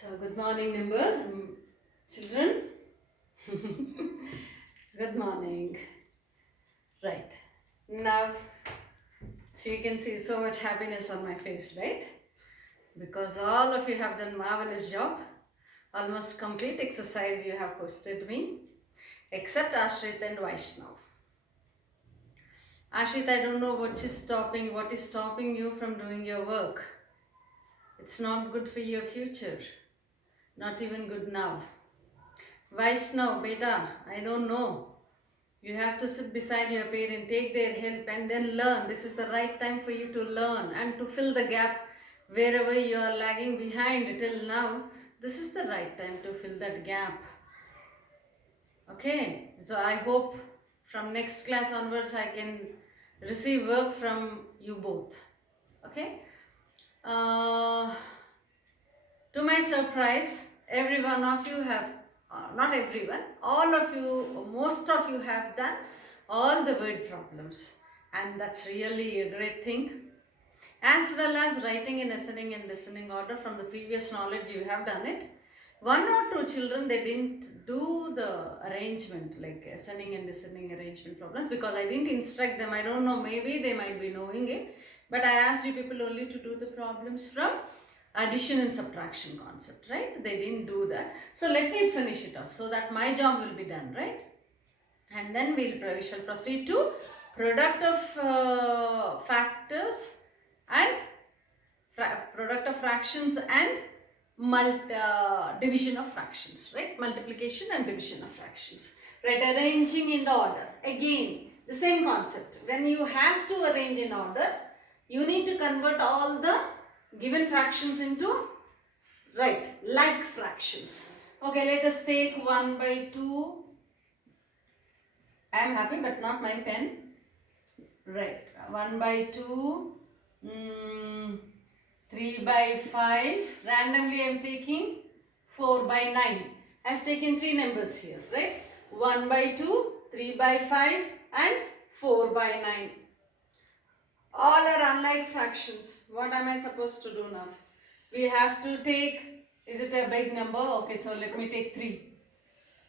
So, good morning, numbers, children. Good morning. Right. Now, so you can see so much happiness on my face, right? Because all of you have done marvelous job. Almost complete exercise you have posted me, except Ashrit and Vaishnav. Ashrit, I don't know what is stopping you from doing your work. It's not good for your future. Not even good now. Vaishnav, beta, I don't know. You have to sit beside your parent, take their help and then learn. This is the right time for you to learn and to fill the gap wherever you are lagging behind till now. This is the right time to fill that gap. Okay, so I hope from next class onwards I can receive work from you both. Okay. To my surprise, every one of you have, not everyone, all of you, most of you have done all the word problems, and that's really a great thing. As well as writing in ascending and descending order from the previous knowledge you have done it. One or two children, they didn't do the arrangement like ascending and descending arrangement problems because I didn't instruct them. I don't know, maybe they might be knowing it, but I asked you people only to do the problems from addition and subtraction concept, right? They didn't do that. So let me finish it off so that my job will be done, right? And then we shall proceed to product of factors and product of fractions and division of fractions, right? Multiplication and division of fractions, right? Arranging in the order. Again, the same concept. When you have to arrange in order, you need to convert all the given fractions into, right, like fractions. Okay, let us take 1 by 2. I am happy but not my pen. Right, 1 by 2, 3 by 5, randomly I am taking 4 by 9. I have taken 3 numbers here, right? 1 by 2, 3 by 5 and 4 by 9. All are unlike fractions. What am I supposed to do now? We have to take, is it a big number? Okay, so let me take 3.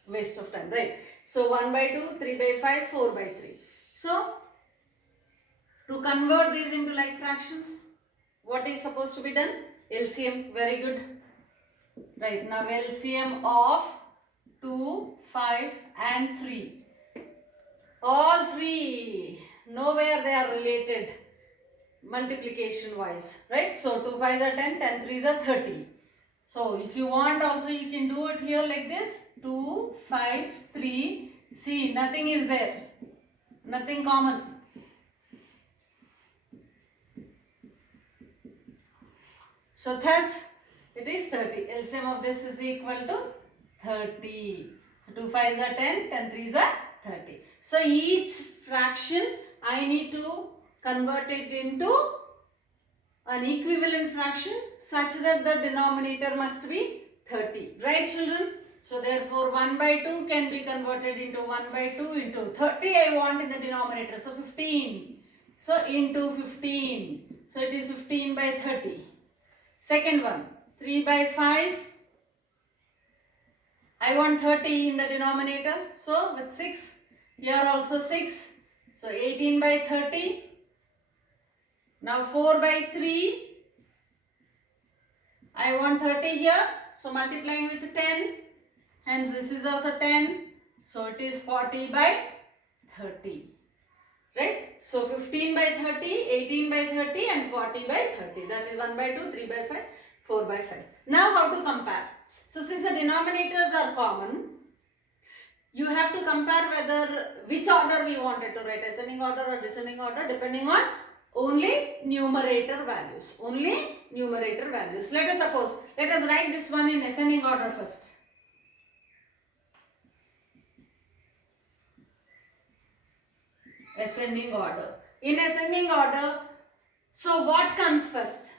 Waste of time, right? So 1 by 2, 3 by 5, 4 by 3. So, to convert these into like fractions, what is supposed to be done? LCM, very good. Right, now LCM of 2, 5 and 3. All 3, nowhere they are related multiplication wise, right? So 2 5s are 10, 10 3s are 30. So if you want also you can do it here like this. 2, 5, 3. See, nothing is there. Nothing common. So thus it is 30. LCM of this is equal to 30. 2 5s are 10, 10 3s are 30. So each fraction I need to convert it into an equivalent fraction such that the denominator must be 30. Right, children? So therefore 1 by 2 can be converted into 1 by 2 into 30 I want in the denominator. So 15. So into 15. So it is 15 by 30. Second one, 3 by 5. I want 30 in the denominator. So with 6. Here also 6. So 18 by 30. Now 4 by 3. I want 30 here. So multiplying with 10. Hence this is also 10. So it is 40 by 30. Right? So 15 by 30, 18 by 30 and 40 by 30. That is 1 by 2, 3 by 5, 4 by 5. Now how to compare? So since the denominators are common, you have to compare whether which order we wanted to write, ascending order or descending order, depending on only numerator values. Only numerator values. Let us write this one in ascending order first. Ascending order. In ascending order, so what comes first?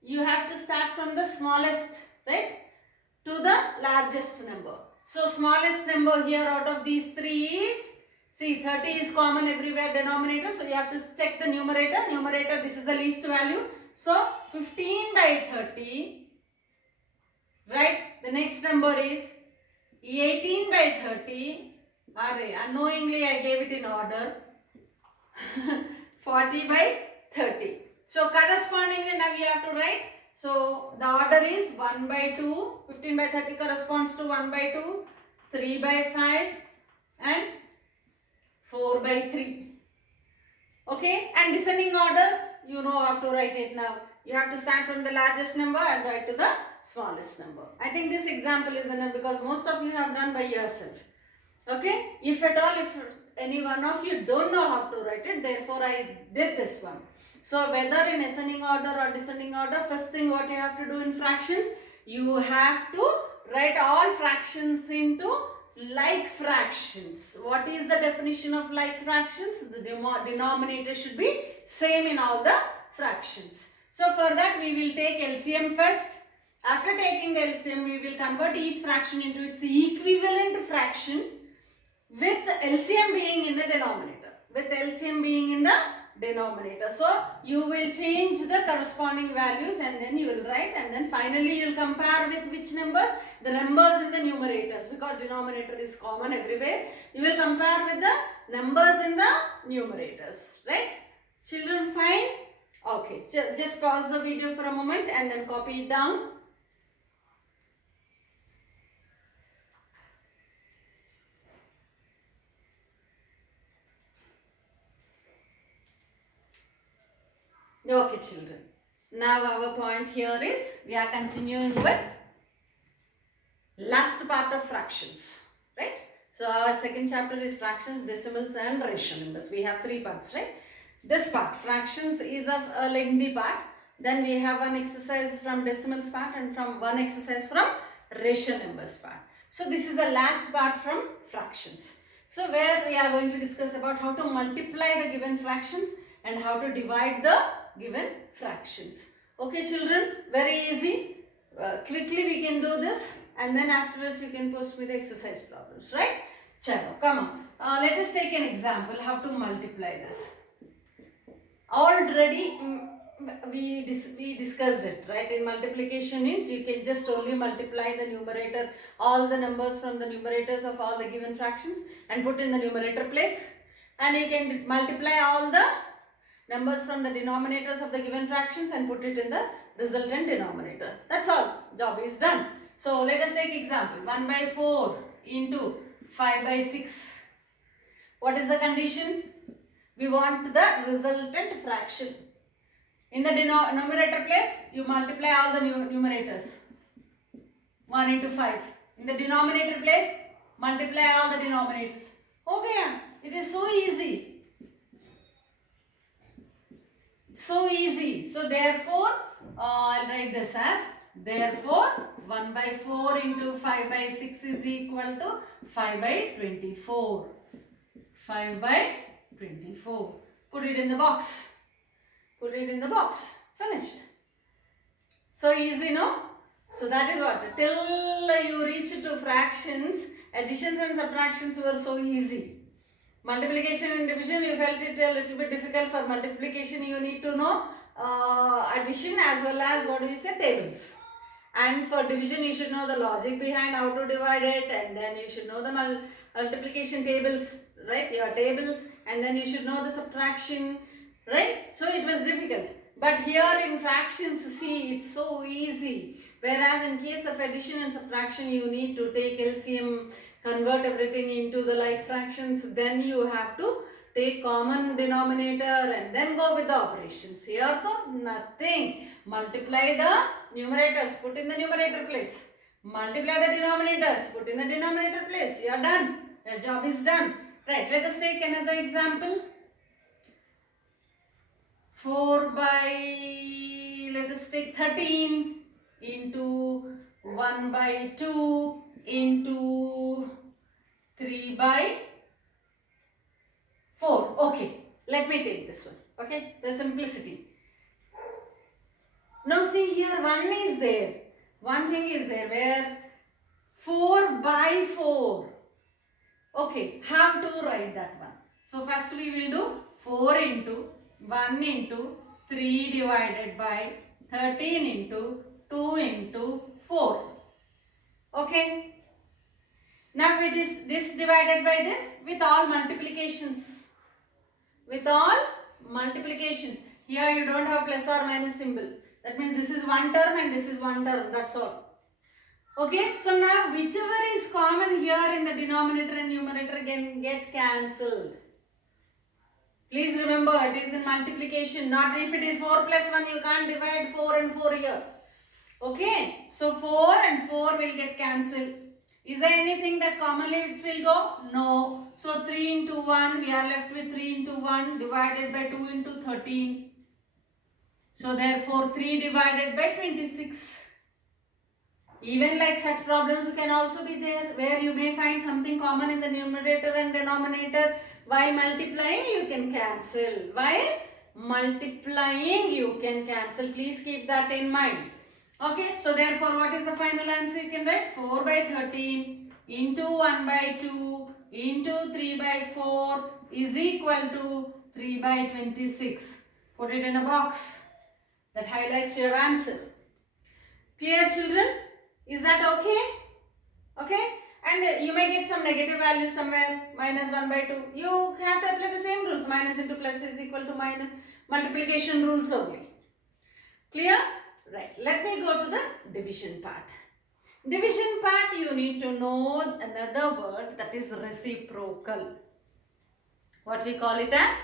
You have to start from the smallest, right, to the largest number. So smallest number here out of these 3 is, see, 30 is common everywhere denominator, so you have to check the numerator. Numerator, this is the least value. So 15 by 30 right? The next number is 18 by 30. Array, unknowingly I gave it in order. 40 by 30. So correspondingly now we have to write. So the order is 1 by 2. 15 by 30 corresponds to 1 by 2. 3 by 5 and 4 by 3. Okay, and descending order, you know how to write it now. You have to start from the largest number and write to the smallest number. I think this example is enough because most of you have done by yourself. Okay, if at all, if any one of you don't know how to write it, therefore I did this one. So whether in ascending order or descending order, first thing what you have to do in fractions, you have to write all fractions into like fractions. What is the definition of like fractions? The denominator should be same in all the fractions. So for that we will take LCM first. After taking the LCM, we will convert each fraction into its equivalent fraction with LCM being in the denominator. With LCM being in the denominator. So you will change the corresponding values and then you will write, and then finally you will compare with which numbers? The numbers in the numerators, because denominator is common everywhere. You will compare with the numbers in the numerators, right? Children, fine? Okay, just pause the video for a moment and then copy it down. Okay, children. Now our point here is we are continuing with last part of fractions, right? So our second chapter is fractions, decimals and rational numbers. We have three parts, right? This part, fractions, is of a lengthy part. Then we have one exercise from decimals part and from one exercise from rational numbers part. So this is the last part from fractions. So where we are going to discuss about how to multiply the given fractions and how to divide the given fractions. Okay, children, very easy. Quickly we can do this, and then afterwards you can post with exercise problems, right? Chalo, come on. Let us take an example how to multiply this. Already we discussed it, right? In multiplication means you can just only multiply the numerator, all the numbers from the numerators of all the given fractions and put in the numerator place, and you can multiply all the numbers from the denominators of the given fractions and put it in the resultant denominator. That's all. Job is done. So let us take example. 1 by 4 into 5 by 6. What is the condition? We want the resultant fraction. In the numerator place, you multiply all the numerators. 1 into 5. In the denominator place, multiply all the denominators. Okay, it is so easy. So easy. So therefore, I'll write this as, therefore 1 by 4 into 5 by 6 is equal to 5 by 24. 5 by 24. Put it in the box. Put it in the box. Finished. So easy, no? So that is what, till you reach to fractions, additions and subtractions were so easy. Multiplication and division, you felt it a little bit difficult. For multiplication, you need to know addition as well as what do you say, tables. And for division, you should know the logic behind how to divide it, and then you should know the multiplication tables, right? Your tables, and then you should know the subtraction, right? So it was difficult. But here in fractions, see, it's so easy. Whereas in case of addition and subtraction, you need to take LCM, convert everything into the like fractions, then you have to take common denominator and then go with the operations. Here though, nothing. Multiply the numerators, put in the numerator place. Multiply the denominators, put in the denominator place. You are done. Your job is done. Right, let us take another example. 4 by, let us take 13 into 1 by 2 into 3 by 4. Okay, let me take this one. Okay, the simplicity. Now see here, one is there. One thing is there where 4 by 4. Okay, have to write that one. So first we will do 4 into 1 into 3 divided by 13 into 2 into 4. Okay. Now it is this divided by this with all multiplications. With all multiplications. Here you don't have plus or minus symbol. That means this is one term and this is one term. That's all. Okay. So now whichever is common here in the denominator and numerator can get cancelled. Please remember, it is in multiplication. Not if it is 4 plus 1, you can't divide 4 and 4 here. Okay. So 4 and 4 will get cancelled. Is there anything that commonly it will go? No. So 3 into 1, we are left with 3 into 1 divided by 2 into 13. So therefore 3 divided by 26. Even like such problems we can also be there where you may find something common in the numerator and denominator. While multiplying you can cancel. While multiplying you can cancel. Please keep that in mind. Okay, so therefore what is the final answer? You can write 4 by 13 into 1 by 2 into 3 by 4 is equal to 3 by 26. Put it in a box. That highlights your answer. Clear, children? Is that okay? Okay? And you may get some negative value somewhere, minus 1 by 2. You have to apply the same rules. Minus into plus is equal to minus. Multiplication rules only. Clear? Right. Let me go to the division part. Division part, you need to know another word, that is reciprocal. What we call it as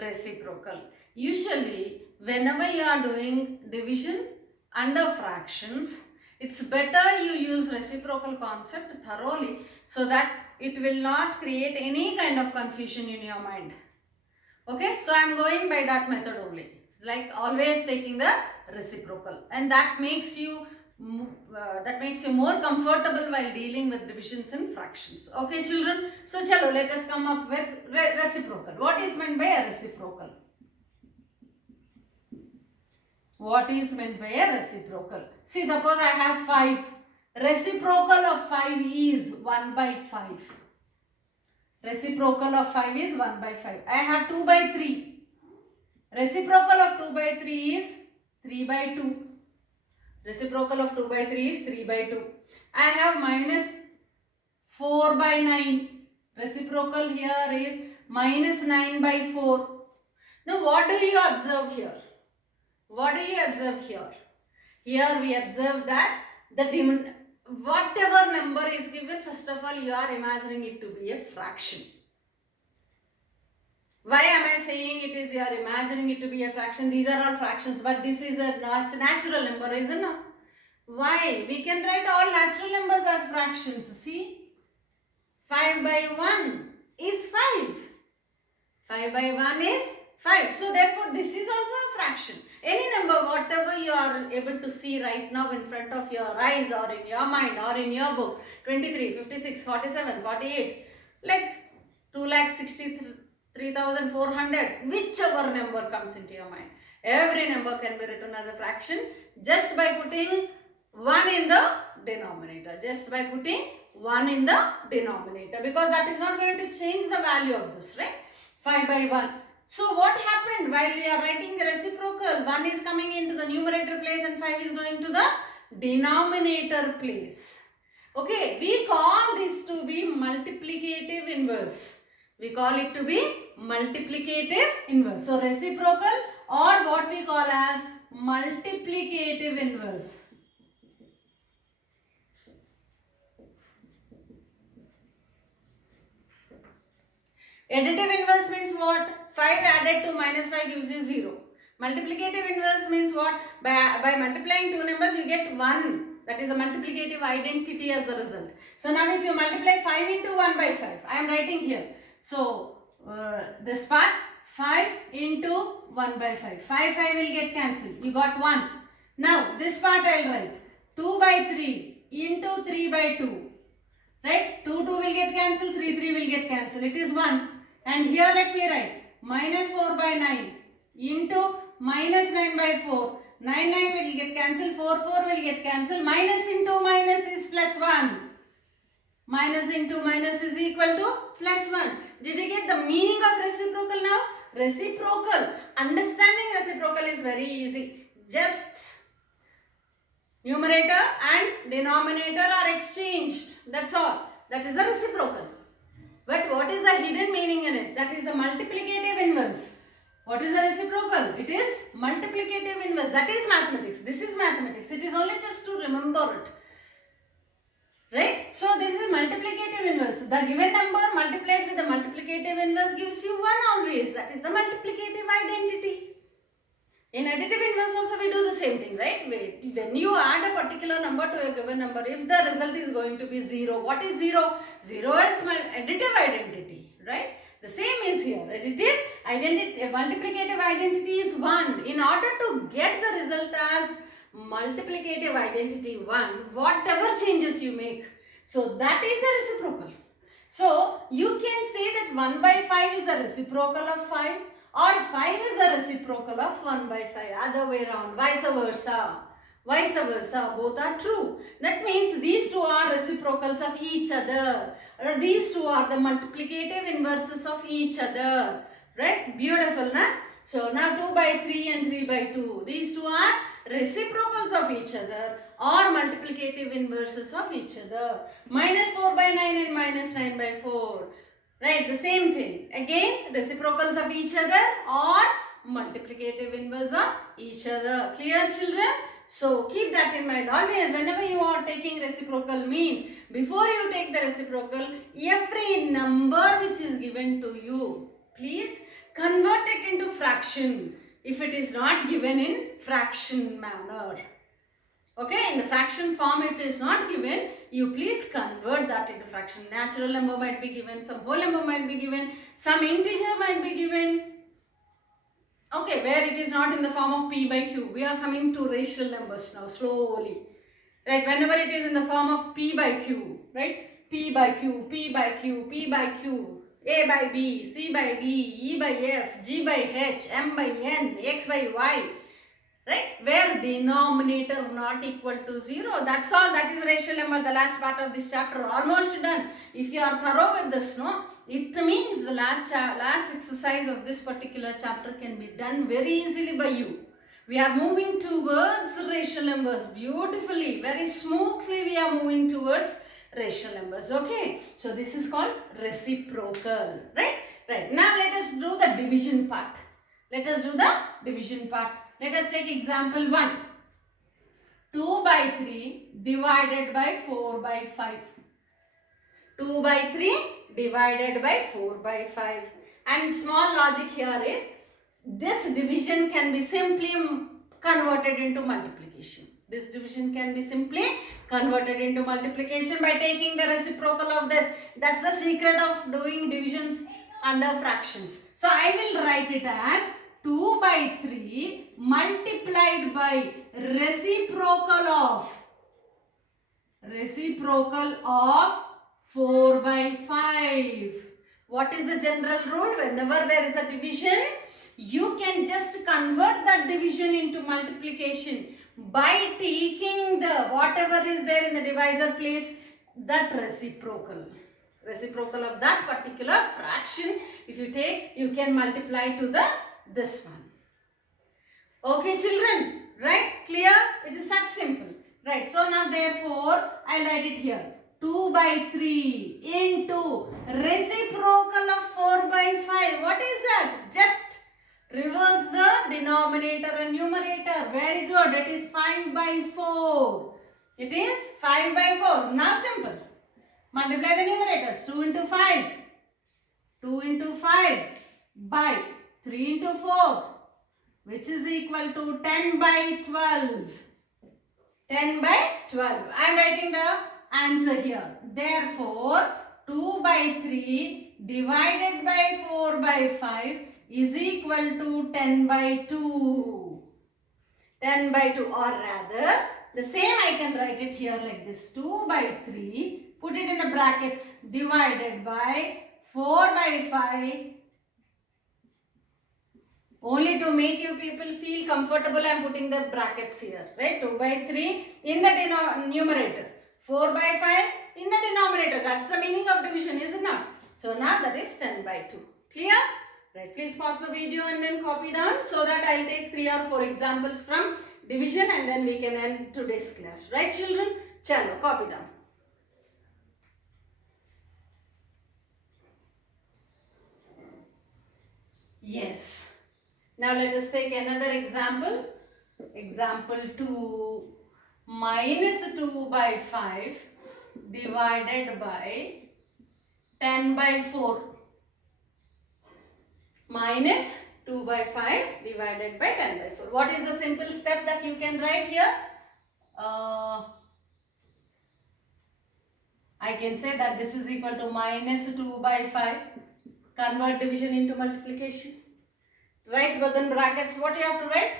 reciprocal. Usually, whenever you are doing division under fractions, it's better you use reciprocal concept thoroughly so that it will not create any kind of confusion in your mind. Okay, so I am going by that method only. Like always taking the reciprocal, and that makes you more comfortable while dealing with divisions and fractions. Okay, children. So chalo, let us come up with reciprocal. What is meant by a reciprocal? What is meant by a reciprocal? See, suppose I have 5. Reciprocal of 5 is 1 by 5. Reciprocal of 5 is 1 by 5. I have 2 by 3. Reciprocal of 2 by 3 is 3 by 2. Reciprocal of 2 by 3 is 3 by 2. I have minus 4 by 9. Reciprocal here is minus 9 by 4. Now what do you observe here? What do you observe here? Here we observe that whatever number is given, first of all you are imagining it to be a fraction. Why am I saying it is you are imagining it to be a fraction? These are all fractions, but this is a natural number, isn't it? Why? We can write all natural numbers as fractions. See? 5 by 1 is 5. 5 by 1 is 5. So therefore this is also a fraction. Any number, whatever you are able to see right now in front of your eyes or in your mind or in your book, 23, 56, 47, 48, like 2,63,400, whichever number comes into your mind. Every number can be written as a fraction just by putting 1 in the denominator. Just by putting 1 in the denominator, because that is not going to change the value of this, right? 5 by 1. So what happened while we are writing the reciprocal? 1 is coming into the numerator place and 5 is going to the denominator place. Okay, we call this to be multiplicative inverse. We call it to be multiplicative inverse. So reciprocal, or what we call as multiplicative inverse. Additive inverse means what? 5 added to minus 5 gives you 0. Multiplicative inverse means what? By multiplying two numbers you get 1. That is a multiplicative identity as a result. So now if you multiply 5 into 1 by 5, I am writing here. So this part 5 into 1 by 5. 5 will get cancelled. You got 1. Now this part I will write 2 by 3 into 3 by 2. Right? 2 will get cancelled, 3 will get cancelled. It is 1. And here let me write minus 4 by 9 into minus 9 by 4. 9 will get cancelled, 4 will get cancelled. Minus into minus is plus 1. Minus into minus is equal to plus 1. Did you get the meaning of reciprocal now? Reciprocal. Understanding reciprocal is very easy. Just Numerator and denominator are exchanged. That's all. That is a reciprocal. But what is the hidden meaning in it? That is the multiplicative inverse. What is the reciprocal? It is multiplicative inverse. That is mathematics. This is mathematics. It is only just to remember it. Right? So this is multiplicative inverse. The given number multiplied with the multiplicative inverse gives you 1 always. That is the multiplicative identity. In additive inverse also we do the same thing, right? When you add a particular number to a given number, if the result is going to be 0, what is 0? 0 is my additive identity, right? The same is here. Additive identity, multiplicative identity is 1. In order to get the result as multiplicative identity 1, whatever changes you make, so that is the reciprocal. So you can say that 1 by 5 is the reciprocal of 5, or 5 is the reciprocal of 1 by 5, other way around, vice versa. Vice versa, both are true. That means these two are reciprocals of each other. Or these two are the multiplicative inverses of each other. Right? Beautiful, na? So now 2 by 3 and 3 by 2. These two are reciprocals of each other or multiplicative inverses of each other. Minus 4 by 9 and minus 9 by 4. Right, the same thing. Again, reciprocals of each other or multiplicative inverse of each other. Clear, children? So, keep that in mind. Always, whenever you are taking reciprocal mean, before you take the reciprocal, every number which is given to you, please convert it into fraction if it is not given in fraction manner. Okay, in the fraction form it is not given, you please convert that into fraction. Natural number might be given, some whole number might be given, some integer might be given. Okay, where it is not in the form of p by q. We are coming to rational numbers now, slowly. Right, whenever it is in the form of p by q, right? P by q, p by q, p by q, a by b, c by d, e by f, g by h, m by n, x by y. Right, where denominator not equal to 0, that's all. That is rational number, the last part of this chapter, almost done. If you are thorough with this, no, it means the last exercise of this particular chapter can be done very easily by you. We are moving towards rational numbers beautifully, very smoothly we are moving towards rational numbers. Okay, so this is called reciprocal, right? Right, now let us do the division part. Let us do the division part. Let us take example 1. 2 by 3 divided by 4 by 5. 2 by 3 divided by 4 by 5. And small logic here is, this division can be simply converted into multiplication. This division can be simply converted into multiplication by taking the reciprocal of this. That's the secret of doing divisions under fractions. So I will write it as 2 by 3 multiplied by reciprocal of 4 by 5. What is the general rule? Whenever there is a division, you can just convert that division into multiplication by taking the whatever is there in the divisor place, that reciprocal of that particular fraction. If you take, you can multiply to this one. Okay, children, right? Clear? It is such simple. Right, so now therefore, I'll write it here. 2 by 3 into reciprocal of 4 by 5. What is that? Just reverse the denominator and numerator. Very good. It is 5 by 4. It is 5 by 4. Now simple. Multiply the numerators. 2 into 5. 2 into 5 by 3 into 4, which is equal to 10 by 12. 10 by 12. I am writing the answer here. Therefore, 2 by 3 divided by 4 by 5 is equal to 10 by 2. 10 by 2, or rather, the same I can write it here like this. 2 by 3, put it in the brackets, divided by 4 by 5. Only to make you people feel comfortable, I am putting the brackets here, right? 2 by 3 in the numerator, 4 by 5 in the denominator. That's the meaning of division, is it not? So now that is 10 by 2. Clear? Right, please pause the video and then copy down so that I'll take 3 or 4 examples from division, and then we can end today's class. Right, children? Chalo, copy down. Yes. Now let us take another example. Example 2. Minus 2 by 5 divided by 10 by 4. Minus 2 by 5 divided by 10 by 4. What is the simple step that you can write here? I can say that this is equal to minus 2 by 5. Convert division into multiplication. Write within brackets what you have to write?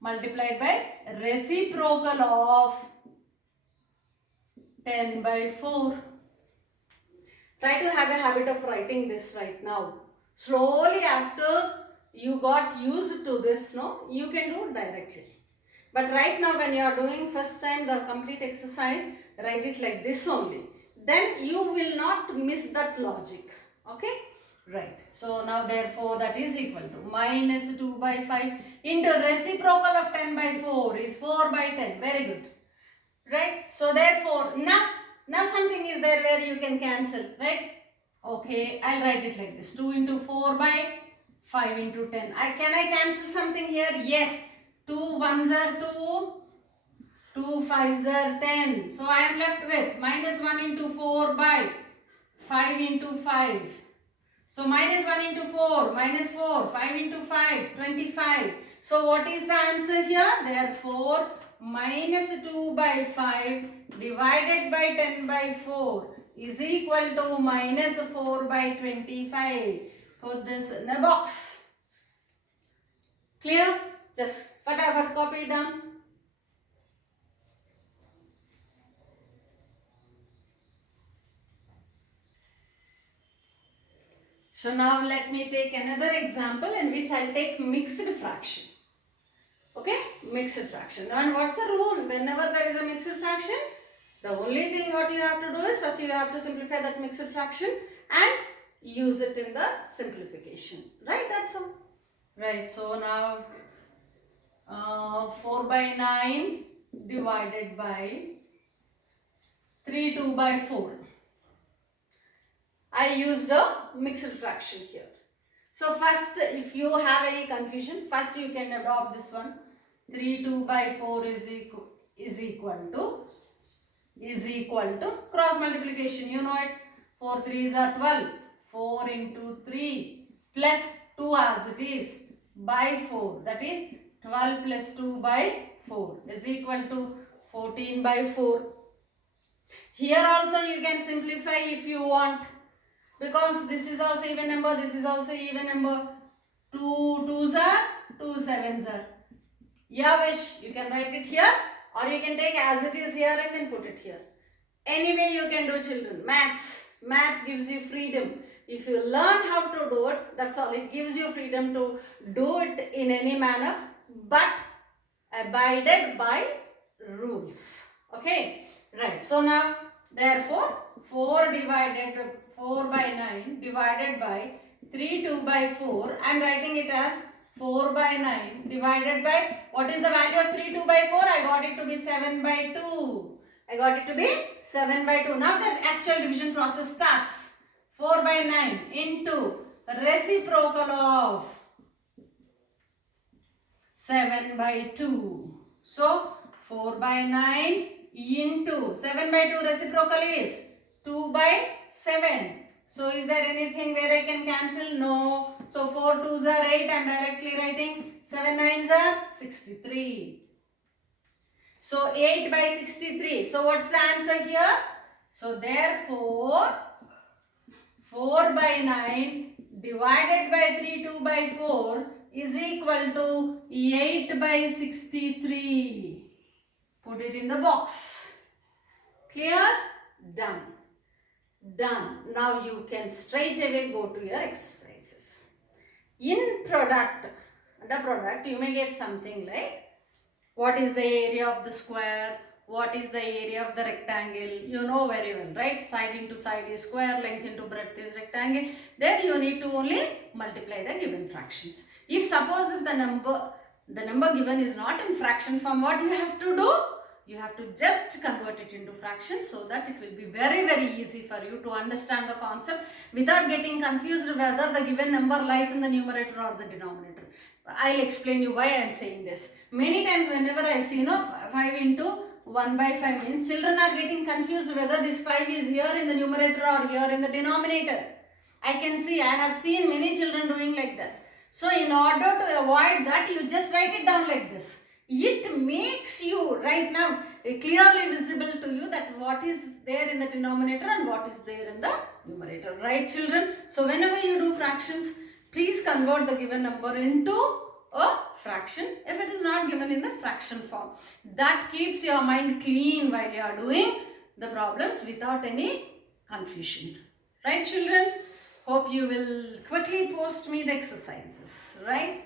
Multiplied by reciprocal of 10 by 4. Try to have a habit of writing this right now. Slowly after you got used to this, no, you can do it directly. But right now when you are doing first time the complete exercise, write it like this only. Then you will not miss that logic. Okay? Right. So now therefore that is equal to minus 2 by 5 into reciprocal of 10 by 4 is 4 by 10. Very good. Right. So therefore now something is there where you can cancel. Right. Okay. I'll write it like this. 2 into 4 by 5 into 10. Can I cancel something here? Yes. 2 ones are 2. 2 fives are 10. So I am left with minus 1 into 4 by 5 into 5. So minus 1 into 4, minus 4, 5 into 5, 25. So what is the answer here? Therefore, minus 2 by 5 divided by 10 by 4 is equal to minus 4 by 25. Put this in a box. Clear? Just fatafat copy it down. So now let me take another example in which I'll take mixed fraction. Okay? Mixed fraction. And what's the rule? Whenever there is a mixed fraction, the only thing what you have to do is first you have to simplify that mixed fraction and use it in the simplification. Right? That's all. Right. So now 4 by 9 divided by 3 2 by 4. I used a mixed fraction here. So first, if you have any confusion, first you can adopt this one. 3 2 by 4 is equal to cross multiplication. You know it. 4 3s are 12. 4 into 3 plus 2 as it is by 4. That is 12 plus 2 by 4 is equal to 14 by 4. Here also you can simplify if you want. Because this is also even number, this is also even number. 2 2s are, 2 7s are. Yeah, wish. You can write it here or you can take as it is here and then put it here. Anyway you can do, children. Maths gives you freedom. If you learn how to do it, that's all. It gives you freedom to do it in any manner, but abided by rules. Okay? Right. So now, therefore, 4 by 9 divided by 3 2 by 4. I am writing it as 4 by 9 divided by, what is the value of 3 2 by 4? I got it to be 7 by 2. I got it to be 7 by 2. Now the actual division process starts. 4 by 9 into reciprocal of 7 by 2. So 4 by 9 into 7 by 2 reciprocal is 2 by 7. So is there anything where I can cancel? No. So 4 2s are 8. I am directly writing 7 9s are 63. So 8 by 63. So what's the answer here? So therefore 4 by 9 divided by 3 2 by 4 is equal to 8 by 63. Put it in the box. Clear? Done. Done. Now you can straight away go to your exercises. In product, under product you may get something like what is the area of the square, what is the area of the rectangle, you know very well, right? Side into side is square, length into breadth is rectangle. Then you need to only multiply the given fractions. If suppose if the number the number given is not in fraction form, what you have to do? You have to just convert it into fractions so that it will be very, very easy for you to understand the concept without getting confused whether the given number lies in the numerator or the denominator. I'll explain you why I am saying this. Many times whenever I see 5 into 1 by 5 means children are getting confused whether this 5 is here in the numerator or here in the denominator. I can see, I have seen many children doing like that. So in order to avoid that, you just write it down like this. It makes you right now clearly visible to you that what is there in the denominator and what is there in the numerator. Right, children? So whenever you do fractions, please convert the given number into a fraction if it is not given in the fraction form. That keeps your mind clean while you are doing the problems without any confusion. Right, children? Hope you will quickly post me the exercises. Right?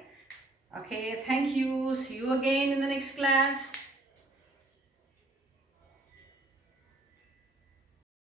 Okay, thank you. See you again in the next class.